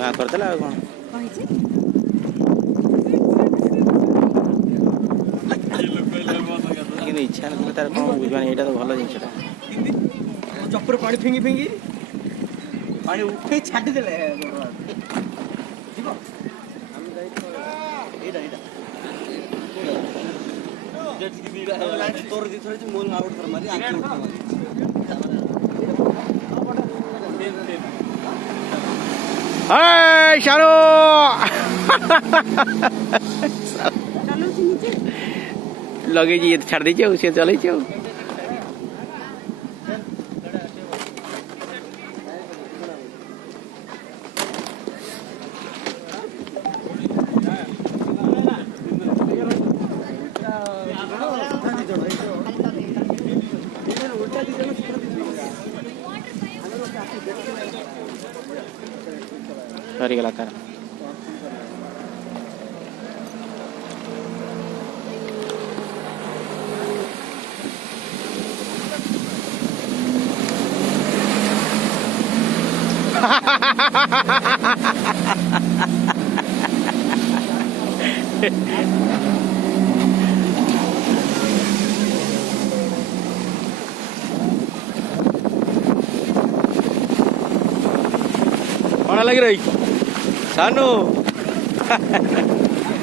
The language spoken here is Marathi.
घुआ करदेला कौन इच्छा ना तार कौन बुझानी यहाँ तो भल जिनसा चपर पानी फिंगी फिंगी पानी उठे छाड़ी देले तोर दी थोड़ी मोल आउट कर मारी आंखें उठ मारी हाय शारो लगे जी छाड़ दीजिए उसे चले जाओ सरीगला तार कौन लग रही सानू